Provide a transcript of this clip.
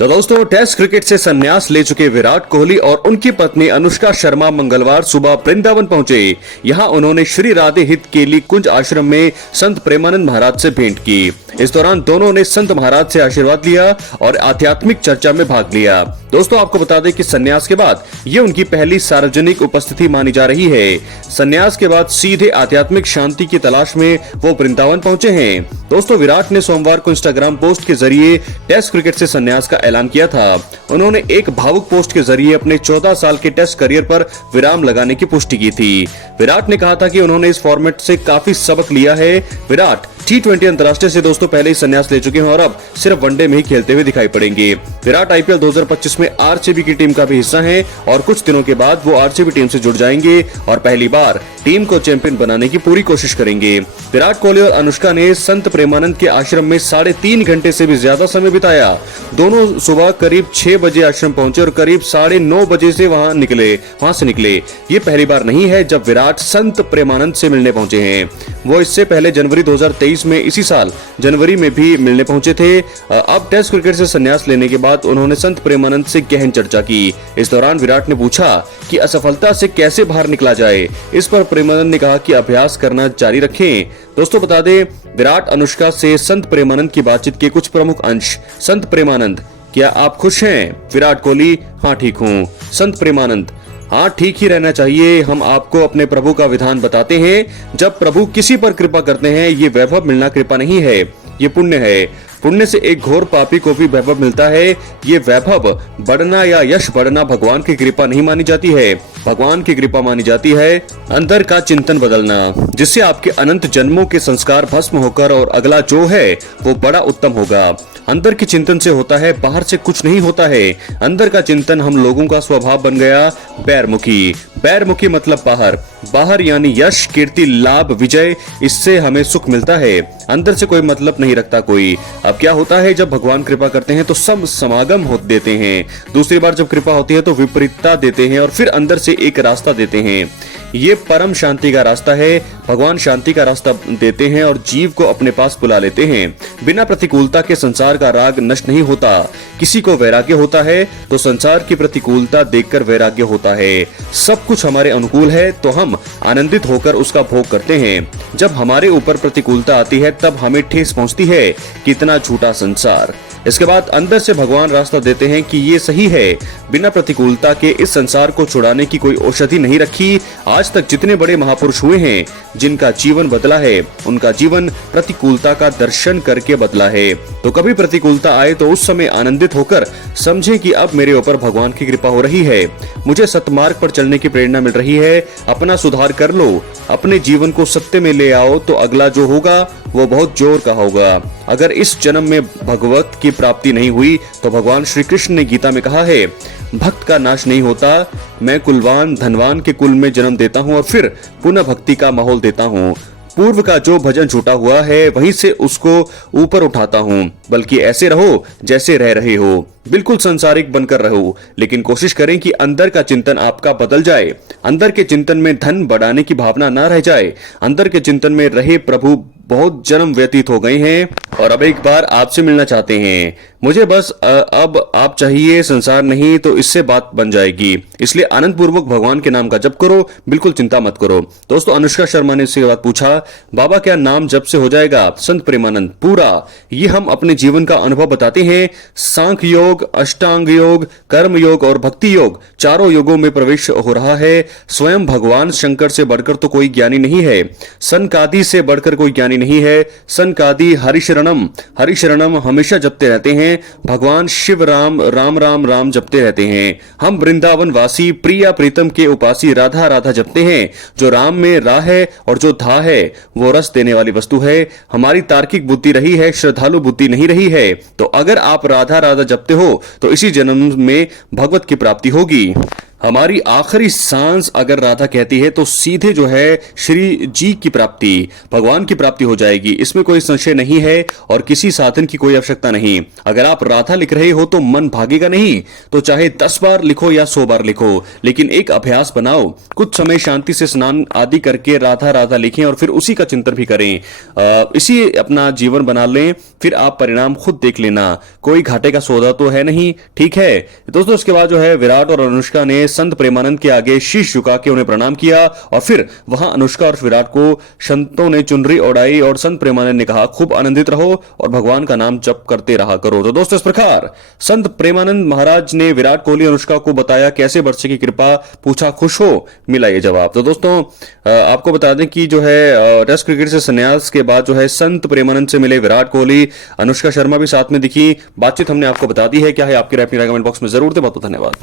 तो दोस्तों, test cricket से संन्यास ले चुके विराट कोहली और उनकी पत्नी अनुष्का शर्मा मंगलवार सुबह वृंदावन पहुंचे। यहां उन्होंने श्री राधे हित केली कुंज आश्रम में संत प्रेमानंद महाराज से भेंट की। इस दौरान दोनों ने संत महाराज से आशीर्वाद लिया और आध्यात्मिक चर्चा में भाग लिया। दोस्तों, आपको बता दें कि संन्यास के बाद ये उनकी पहली सार्वजनिक उपस्थिति मानी जा रही है। संन्यास के बाद सीधे आध्यात्मिक शांति की तलाश में वो वृंदावन पहुंचे हैं। दोस्तों, विराट ने सोमवार को इंस्टाग्राम पोस्ट के जरिए टेस्ट क्रिकेट से संन्यास का ऐलान किया था। उन्होंने एक भावुक पोस्ट के जरिए अपने 14 साल के टेस्ट करियर पर विराम लगाने की पुष्टि की थी। विराट ने कहा था कि उन्होंने इस फॉर्मेट से काफी सबक लिया है। विराट T20 अंतर्राष्ट्रीय से दोस्तों पहले ही संन्यास ले चुके हैं और अब सिर्फ वनडे में ही खेलते हुए दिखाई पड़ेंगे। विराट IPL 2025 में RCB की टीम का भी हिस्सा हैं और कुछ दिनों के बाद वो RCB टीम से जुड़ जाएंगे और पहली बार टीम को चैंपियन बनाने की पूरी कोशिश करेंगे। विराट कोहली और अनुष्का ने संत प्रेमानंद के आश्रम में 3.5 घंटे से भी ज्यादा समय बिताया। दोनों सुबह करीब 6 बजे आश्रम पहुंचे और करीब 9:30 बजे से वहां से निकले। ये पहली बार नहीं है जब विराट संत प्रेमानंद से मिलने पहुंचे हैं। वो इससे पहले जनवरी 2023 में इसी साल जनवरी में भी मिलने पहुंचे थे। अब टेस्ट क्रिकेट से संन्यास लेने के बाद उन्होंने संत प्रेमानंद से गहन चर्चा की। इस दौरान विराट ने पूछा कि असफलता से कैसे बाहर निकला जाए। इस पर प्रेमानंद ने कहा कि अभ्यास करना जारी रखें। दोस्तों, बता दें, विराट अनुष्का से संत प्रेमानंद की बातचीत के कुछ प्रमुख अंश। संत प्रेमानंद: क्या आप खुश हैं? विराट कोहली: हाँ, ठीक हूँ। संत प्रेमानंद: हाँ, ठीक ही रहना चाहिए। हम आपको अपने प्रभु का विधान बताते हैं। जब प्रभु किसी पर कृपा करते हैं, ये वैभव मिलना कृपा नहीं है, ये पुण्य है। पुण्य से एक घोर पापी को भी वैभव मिलता है। ये वैभव बढ़ना या यश बढ़ना भगवान की कृपा नहीं मानी जाती है। भगवान की कृपा मानी जाती है अंदर का चिंतन बदलना, जिससे आपके अनंत जन्मों के संस्कार भस्म होकर और अगला जो है वो बड़ा उत्तम होगा। अंदर के चिंतन से होता है, बाहर से कुछ नहीं होता है। अंदर का चिंतन हम लोगों का स्वभाव बन गया बैरमुखी। बैरमुखी मतलब बाहर, बाहर यानी यश, कीर्ति, लाभ, विजय। इससे हमें सुख मिलता है, अंदर से कोई मतलब नहीं रखता कोई। अब क्या होता है, जब भगवान कृपा करते हैं तो सब समागम हो देते हैं। दूसरी बार जब कृपा होती है तो विपरीतता देते हैं और फिर अंदर से एक रास्ता देते हैं। ये परम शांति का रास्ता है। भगवान शांति का रास्ता देते हैं और जीव को अपने पास बुला लेते हैं। बिना प्रतिकूलता के संसार का राग नष्ट नहीं होता। किसी को वैराग्य होता है तो संसार की प्रतिकूलता देखकर वैराग्य होता है। सब कुछ हमारे अनुकूल है तो हम आनंदित होकर उसका भोग करते हैं। जब हमारे ऊपर प्रतिकूलता आती है तब हमें ठेस पहुंचती है। कितना झूठा संसार। इसके बाद अंदर से भगवान रास्ता देते हैं कि ये सही है। बिना प्रतिकूलता के इस संसार को छुड़ाने की कोई औषधि नहीं रखी। आज तक जितने बड़े महापुरुष हुए हैं, जिनका जीवन बदला है, उनका जीवन प्रतिकूलता का दर्शन करके बदला है। तो कभी प्रतिकूलता आए तो उस समय आनंदित होकर समझें कि अब मेरे ऊपर भगवान की कृपा हो रही है, मुझे सतमार्ग पर चलने की प्रेरणा मिल रही है। अपना सुधार कर लो, अपने जीवन को सत्य में ले आओ तो अगला जो होगा वो बहुत जोर का होगा। अगर इस जन्म में भगवत की प्राप्ति नहीं हुई तो भगवान श्री कृष्ण ने गीता में कहा है, भक्त का नाश नहीं होता। मैं कुलवान धनवान के कुल में जन्म देता हूँ और फिर पुनः भक्ति का माहौल देता हूँ। पूर्व का जो भजन छूटा हुआ है वहीं से उसको ऊपर उठाता हूँ। बल्कि ऐसे रहो जैसे रह रहे हो, बिल्कुल संसारिक बनकर रहो, लेकिन कोशिश करें कि अंदर का चिंतन आपका बदल जाए। अंदर के चिंतन में धन बढ़ाने की भावना ना रह जाए। अंदर के चिंतन में रहे प्रभु बहुत जन्म व्यतीत हो गए हैं और अब एक बार आपसे मिलना चाहते हैं। मुझे बस अब आप चाहिए, संसार नहीं, तो इससे बात बन जाएगी। इसलिए आनंद पूर्वक भगवान के नाम का जप करो, बिल्कुल चिंता मत करो। दोस्तों, अनुष्का शर्मा ने इसके बाद पूछा, बाबा क्या नाम जप से हो जाएगा? संत प्रेमानंद: पूरा। ये हम अपने जीवन का अनुभव बताते हैं। सांख्य योग, अष्टांग योग, कर्म योग और भक्ति योग, चारों योगों में प्रवेश हो रहा है। स्वयं भगवान शंकर से बढ़कर तो कोई ज्ञानी नहीं है, सनकादि से बढ़कर कोई ज्ञानी नहीं है। सनकादि हरिशरणम हरिशरणम हमेशा जपते रहते हैं। भगवान शिव राम राम राम राम जपते रहते हैं। हम वृंदावन वासी प्रिया प्रीतम के उपासी राधा राधा जपते हैं। जो राम में रा है और जो धा है वो रस देने वाली वस्तु है। हमारी तार्किक बुद्धि रही है, श्रद्धालु बुद्धि नहीं रही है। तो अगर आप राधा राधा जपते हो तो इसी जन्म में भगवत की प्राप्ति होगी। हमारी आखिरी सांस अगर राधा कहती है तो सीधे जो है श्री जी की प्राप्ति, भगवान की प्राप्ति हो जाएगी, इसमें कोई संशय नहीं है और किसी साधन की कोई आवश्यकता नहीं। अगर आप राधा लिख रहे हो तो मन भागेगा नहीं, तो चाहे 10 बार लिखो या 100 बार लिखो, लेकिन एक अभ्यास बनाओ, कुछ समय शांति से स्नान आदि करके राधा राधा लिखें और फिर उसी का चिंतन भी करें। इसी अपना जीवन बना लें, फिर आप परिणाम खुद देख लेना। कोई घाटे का सौदा तो है नहीं, ठीक है दोस्तों। उसके बाद जो है विराट और अनुष्का ने संत प्रेमानंद के आगे शीश झुका के उन्हें प्रणाम किया और फिर वहां अनुष्का और विराट को संतों ने चुनरी ओढ़ाई और संत प्रेमानंद ने कहा, खूब आनंदित रहो और भगवान का नाम जप करते रहा करो। तो दोस्तों इस प्रकार संत प्रेमानंद महाराज ने विराट कोहली अनुष्का को बताया कैसे वर्षे की कृपा, पूछा खुश हो, मिला ये जवाब। तो दोस्तों आपको बता दें कि जो है टेस्ट क्रिकेट से संन्यास के बाद जो है संत प्रेमानंद से मिले विराट कोहली, अनुष्का शर्मा भी साथ में दिखी। बातचीत हमने आपको बता दी है, क्या है आपकी राय अपनी राय कमेंट बॉक्स में जरूर दें। बहुत बहुत धन्यवाद।